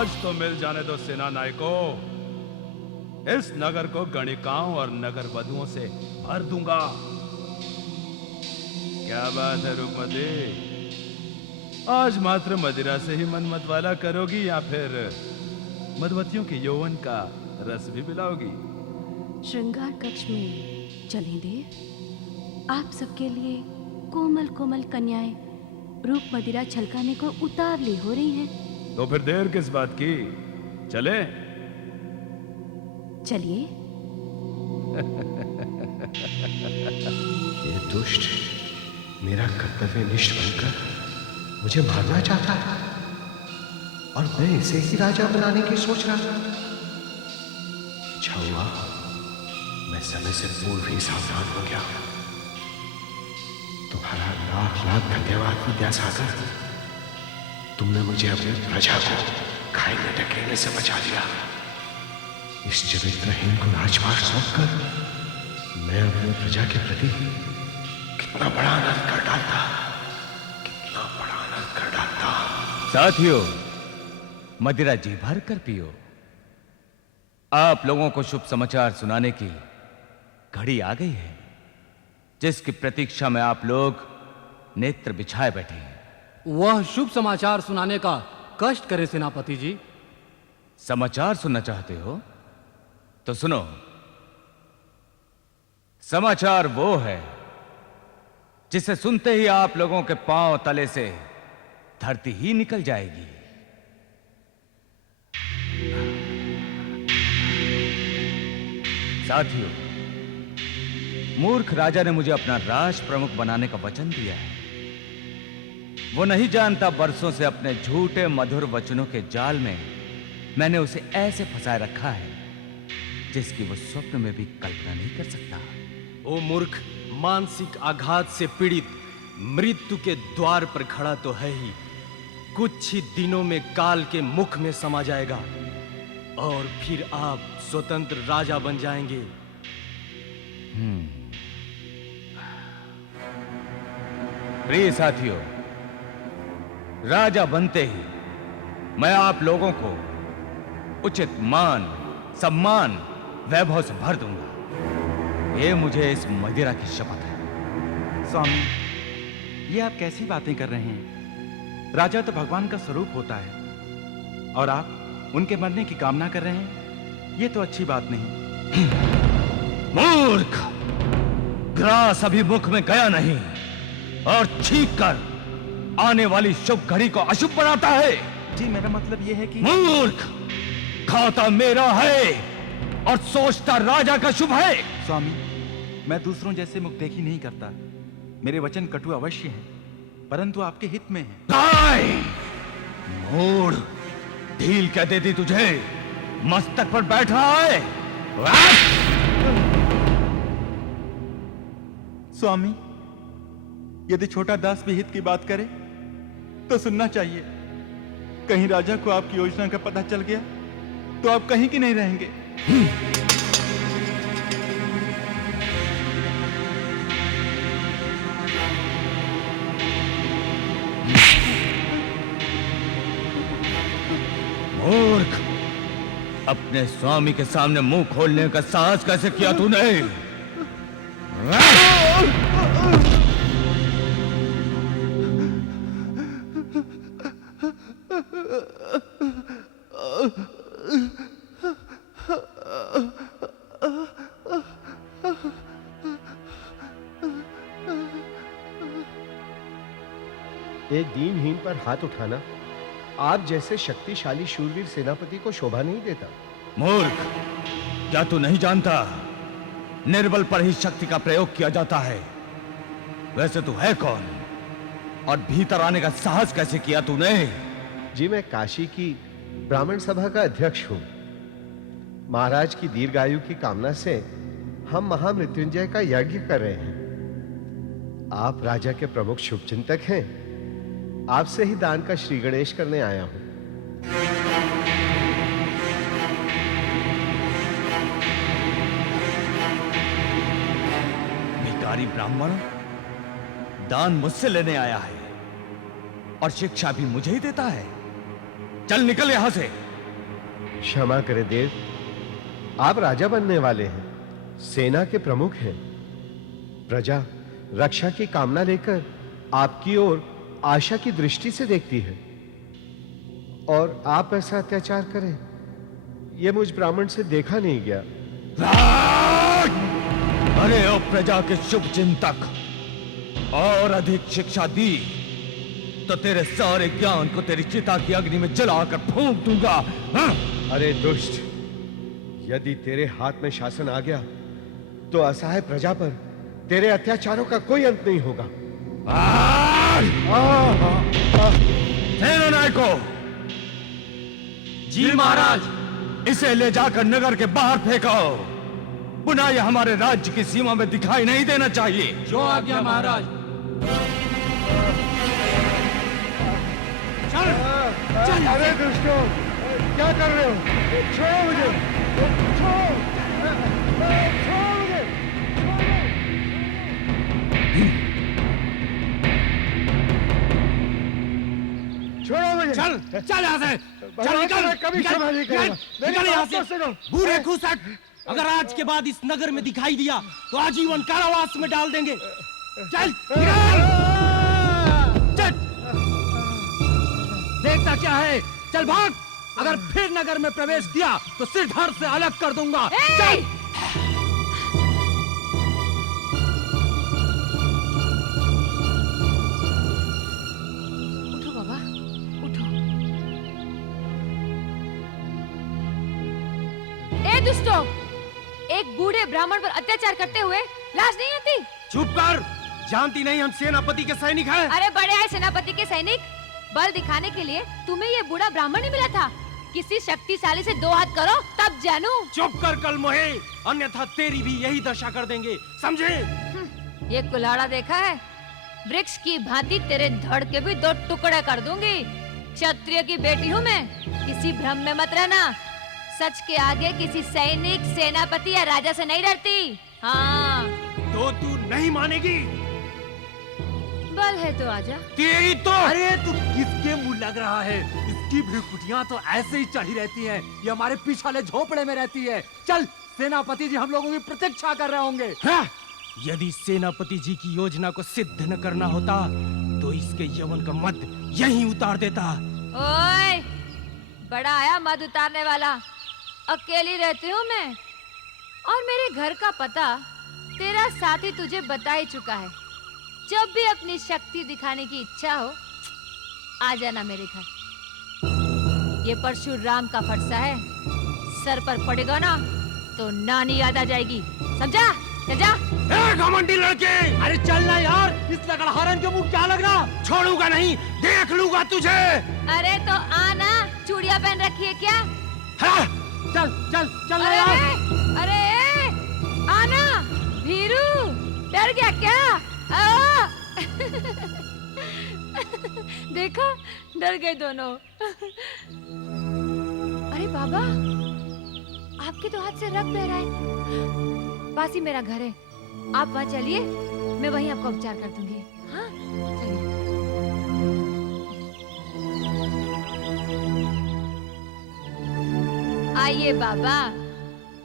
आज तो मिल जाने दो सेना नायकों। इस नगर को गणिकाओं और नगर वधुओं से भर दूंगा। क्या बात है रूपमती, आज मात्र मदिरा से ही मन मतवाला करोगी या फिर मधुमतियों के यौवन का रस भी पिलाओगी? श्रृंगार कक्ष में चलें देव। आप सबके लिए कोमल कोमल कन्याएं रूप मदिरा छलकाने को उतावली हो रही हैं। तो फिर देर किस बात की, चले? चलिए। ये दुष्ट मेरा कर्तव्यनिष्ठ बनकर मुझे मारना चाहता है और मैं इसे ही राजा बनाने की सोच रहा था। अच्छा हुआ मैं समय से पूर्व ही सावधान हो गया। तुम्हारा लाख लाख धन्यवाद विद्यासागर। तुमने मुझे अपनी प्रजा को खाने ढकेलने से बचा लिया। इस चरित्रहीन को राजपाट सौंपकर मैं अपनी प्रजा के प्रति कितना बड़ा अनर्थ कर डालता, कितना बड़ा अनर्थ कर डालता। साथियों, मदिरा जी भर कर पियो। आप लोगों को शुभ समाचार सुनाने की घड़ी आ गई है, जिसकी प्रतीक्षा में आप लोग नेत्र बिछाए बैठे हैं। वह शुभ समाचार सुनाने का कष्ट करे सेनापति जी। समाचार सुनना चाहते हो तो सुनो। समाचार वो है जिसे सुनते ही आप लोगों के पांव तले से धरती ही निकल जाएगी। साथियों, मूर्ख राजा ने मुझे अपना राज प्रमुख बनाने का वचन दिया है। वो नहीं जानता बरसों से अपने झूठे मधुर वचनों के जाल में मैंने उसे ऐसे फंसाए रखा है जिसकी वो स्वप्न में भी कल्पना नहीं कर सकता। ओ मूर्ख, मानसिक आघात से पीड़ित मृत्यु के द्वार पर खड़ा तो है ही, कुछ ही दिनों में काल के मुख में समा जाएगा और फिर आप स्वतंत्र राजा बन जाएंगे। प्रिय साथियों, राजा बनते ही मैं आप लोगों को उचित मान, सम्मान, वैभव से भर दूंगा। ये मुझे इस मदिरा की शपथ है। स्वामी, ये आप कैसी बातें कर रहे हैं? राजा तो भगवान का स्वरूप होता है और आप उनके मरने की कामना कर रहे हैं। ये तो अच्छी बात नहीं। मूर्ख, ग्रास अभी मुख में गया नहीं और छींक कर आने वाली शुभ घड़ी को अशुभ बनाता है। जी, मेरा मतलब ये है कि मूर्ख, खाता मेरा है और सोचता राजा का शुभ है। स्वामी, मैं दूसरों जैसे मुख देखी नहीं करता। मेरे वचन कटु अवश्य हैं, परंतु आपके हित में है। मूढ़, ढील क्या देती तुझे? मस्तक पर बैठ रहा है। स्वामी, यदि छोटा दास भी हित की बात करे तो सुनना चाहिए। कहीं राजा को आपकी योजना का पता चल गया तो आप कहीं की नहीं रहेंगे। मूर्ख, अपने स्वामी के सामने मुंह खोलने का साहस कैसे किया तूने? एक दीनहीन पर हाथ उठाना आप जैसे शक्तिशाली शूरवीर सेनापति को शोभा नहीं देता। मूर्ख, क्या तू नहीं जानता निर्बल पर ही शक्ति का प्रयोग किया जाता है? वैसे तू है कौन और भीतर आने का साहस कैसे किया तूने? जी, मैं काशी की ब्राह्मण सभा का अध्यक्ष हूं। महाराज की दीर्घायु की कामना से हम महामृत्युंजय का यज्ञ कर रहे हैं। आप राजा के प्रमुख शुभचिंतक हैं। आपसे ही दान का श्री गणेश करने आया हूं। भिखारी ब्राह्मण दान मुझसे लेने आया है और शिक्षा भी मुझे ही देता है। चल निकल यहां से। क्षमा करें देव, आप राजा बनने वाले हैं, सेना के प्रमुख हैं। प्रजा रक्षा की कामना लेकर आपकी ओर आशा की दृष्टि से देखती है, और आप ऐसा अत्याचार करें, यह मुझ ब्राह्मण से देखा नहीं गया। अरे ओ प्रजा के शुभ चिंतक, और अधिक शिक्षा दी तो तेरे सारे ज्ञान को तेरी चिता की अग्नि में जलाकर फूंक दूंगा। हाँ? अरे दुष्ट, यदि तेरे हाथ में शासन आ गया तो असहाय प्रजा पर तेरे अत्याचारों का कोई अंत नहीं होगा। सेनानायको, जी महाराज। इसे ले जाकर नगर के बाहर फेंको। पुनः यह हमारे राज्य की सीमा में दिखाई नहीं देना चाहिए। जो आज्ञा महाराज। चल। अरे दुष्टों, क्या कर रहे हो? छोड़ो मुझे, छोड़ो मुझे। छोड़ो मुझे। चल यहाँ से। चल निकल। कभी क्षमा नहीं करूंगा। निकल यहाँ से। बूढ़े खूसट, अगर आज के बाद इस नगर में दिखाई दिया तो आजीवन कारावास में डाल देंगे। चल चल। देखता क्या है, चल भाग। अगर फिर नगर में प्रवेश किया तो सिर धड़ से अलग कर दूंगा। चल। उठो बाबा, उठो। ए दुष्टों, एक बूढ़े ब्राह्मण पर अत्याचार करते हुए लाज नहीं आती? चुप कर, जानती नहीं हम सेनापति के सैनिक हैं? अरे बड़े आए सेनापति के सैनिक, बल दिखाने के लिए तुम्हें ये बूढ़ा ब्राह्मण ही मिला था। किसी शक्तिशाली से 2 हाथ करो तब जानू। चुप कर कल मोहे, अन्यथा तेरी भी यही दशा कर देंगे, समझे? ये कुल्हाड़ा देखा है? वृक्ष की भांति तेरे धड़ के भी 2 टुकड़े कर दूंगी। क्षत्रिय की बेटी हूँ मैं, किसी भ्रम में मत रहना। सच के आगे किसी सैनिक, सेनापति या राजा से नहीं डरती। हाँ। तो तू नहीं मानेगी? बल है तो आजा। तेरी तो। अरे तू किसके मुंह लग रहा है? इसकी भ्रुकुटियां तो ऐसे ही चढ़ी रहती हैं। ये हमारे पिछले झोपड़े में रहती है। चल, सेनापति जी हम लोगों की प्रतीक्षा कर रहे होंगे। हाँ? यदि सेनापति जी की योजना को सिद्ध न करना होता तो इसके यवन का मद यहीं उतार देता। ओए, बड़ा आया मद उतारने वाला। अकेली रहती हूँ मैं, और मेरे घर का पता तेरा साथी तुझे बता ही चुका है। जब भी अपनी शक्ति दिखाने की इच्छा हो, आ जाना मेरे घर। ये परशुराम का फरसा है, सर पर पड़ेगा ना तो नानी याद आ जाएगी, समझा? चल जा। घमंडी लड़के! अरे चलना यार, इस लकड़हारन के मुंह क्या लग रहा? छोड़ूंगा नहीं, देख लूंगा तुझे। अरे तो आना, चूड़िया पहन रखी है क्या? हाँ? चल चल चल अरे यार। अरे आना भीरू, डर गया क्या? देखा, डर गए दोनों। अरे बाबा, आपके तो हाथ से रक्त बह रहा है। पास ही मेरा घर है, आप वहाँ चलिए, मैं वहीं आपका उपचार कर दूंगी। हाँ, चलिए। आइए बाबा,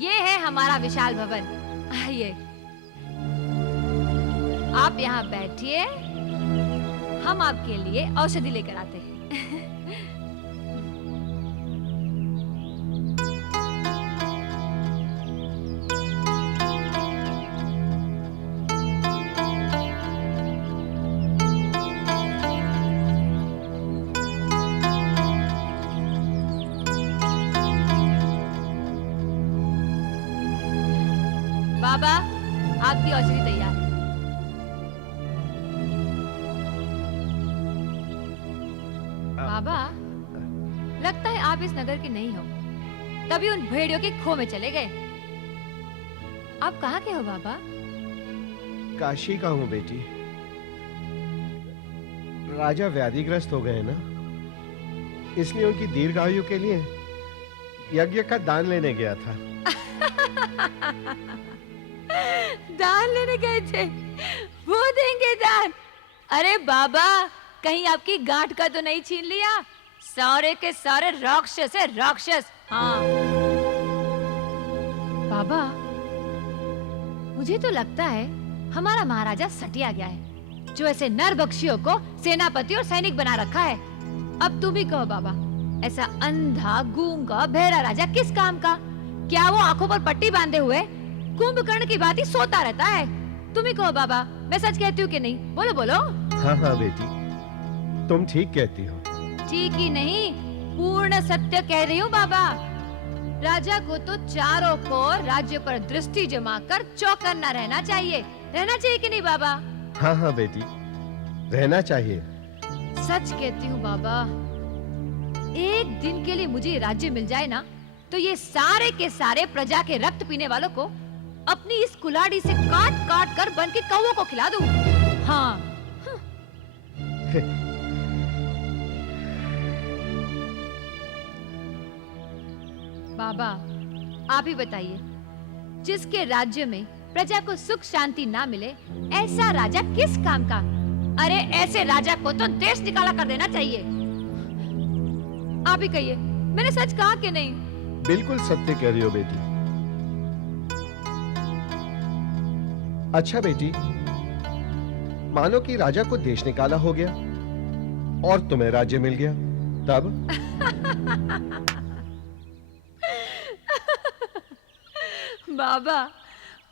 ये है हमारा विशाल भवन। आइए, आप यहाँ बैठिए, हम आपके लिए औषधि लेकर आते हैं। बाबा, आपकी औषधि तैयार। बाबा, लगता है आप इस नगर के नहीं हो, तभी उन भेड़ियों के खो में चले गए। आप कहाँ के हो बाबा? काशी का हूं बेटी। राजा व्याधिग्रस्त हो गए ना, इसलिए उनकी दीर्घायु के लिए यज्ञ का दान लेने गया था। दान लेने गए थे? वो देंगे दान? अरे बाबा, कहीं आपकी गांठ का तो नहीं छीन लिया? सारे के सारे राक्षस है, राक्षस। हाँ बाबा, मुझे तो लगता है हमारा महाराजा सटिया गया है, जो ऐसे नरबख्शियों को सेनापति और सैनिक बना रखा है। अब तुम ही कहो बाबा, ऐसा अंधा गूंगा बहरा राजा किस काम का? क्या वो आंखों पर पट्टी बांधे हुए कुंभकर्ण की भांति सोता रहता है? तुम ही कहो बाबा, मैं सच कहती हूँ कि नहीं? बोलो बोलो। हाँ हाँ बेटी, तुम ठीक कहती हो। ठीक ही नहीं, पूर्ण सत्य कह रही हूँ बाबा। राजा को तो चारों को राज्य पर दृष्टि जमाकर चौकन्ना रहना चाहिए। रहना चाहिए कि नहीं बाबा? हाँ हाँ बेटी, रहना चाहिए। सच कहती हूँ बाबा, एक दिन के लिए मुझे राज्य मिल जाए ना, तो ये सारे के सारे प्रजा के रक्त पीने वालों को अपनी इस कुल्हाड़ी से काट काट कर बन के कौवों को खिला दूं। हाँ। बाबा, आप ही बताइए, जिसके राज्य में प्रजा को सुख शांति ना मिले, ऐसा राजा किस काम का? अरे ऐसे राजा को तो देश निकाला कर देना चाहिए। आप ही कहिए, मैंने सच कहा कि नहीं? बिल्कुल सत्य कह रही हो बेटी। अच्छा बेटी, मानो कि राजा को देश निकाला हो गया और तुम्हें राज्य मिल गया, तब? बाबा,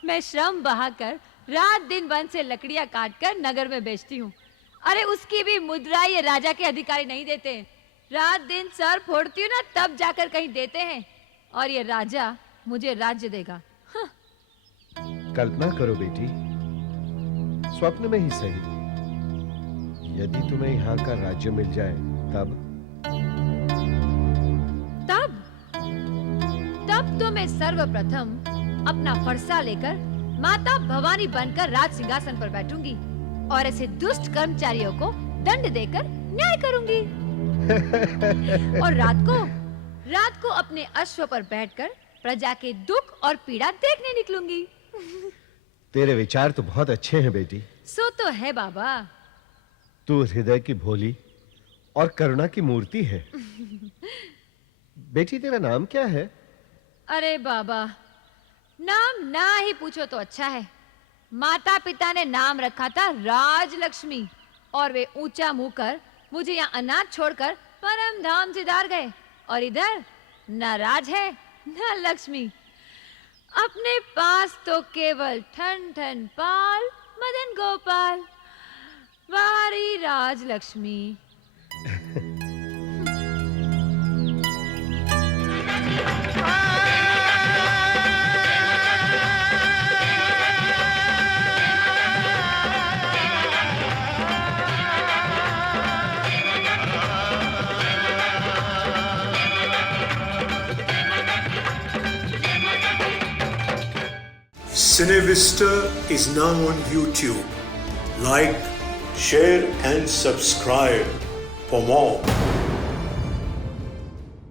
मैं श्रम बहाकर रात दिन वन से लकड़ियां काटकर नगर में बेचती हूँ। अरे उसकी भी मुद्रा ये राजा के अधिकारी नहीं देते। रात दिन सर फोड़ती हूँ ना, तब जाकर कहीं देते हैं, और ये राजा मुझे राज्य देगा। हाँ। कल्पना करो बेटी, स्वप्न में ही सही, यदि तुम्हें यहाँ का राज्य मिल जाए, तब? तब तो मैं सर्वप्रथम अपना फरसा लेकर माता भवानी बनकर राज सिंहासन पर बैठूंगी और ऐसे दुष्ट कर्मचारियों को दंड देकर न्याय करूंगी। और रात को अपने अश्व पर बैठकर प्रजा के दुख और पीड़ा देखने निकलूंगी। तेरे विचार तो बहुत अच्छे हैं बेटी। सो तो है बाबा। तू हृदय की भोली और करुणा की मूर्ति है। बेटी, तेरा नाम क्या है? अरे बाबा, नाम ना ही पूछो तो अच्छा है। माता पिता ने नाम रखा था राजलक्ष्मी, और वे ऊंचा मुंह कर मुझे यहाँ अनाथ छोड़कर परम धाम सिधार गए, और इधर न राज है न लक्ष्मी। अपने पास तो केवल ठन ठन पाल मदन गोपाल, वारी Rajalakshmi. Cinevista is now on YouTube. Like, share and subscribe for more.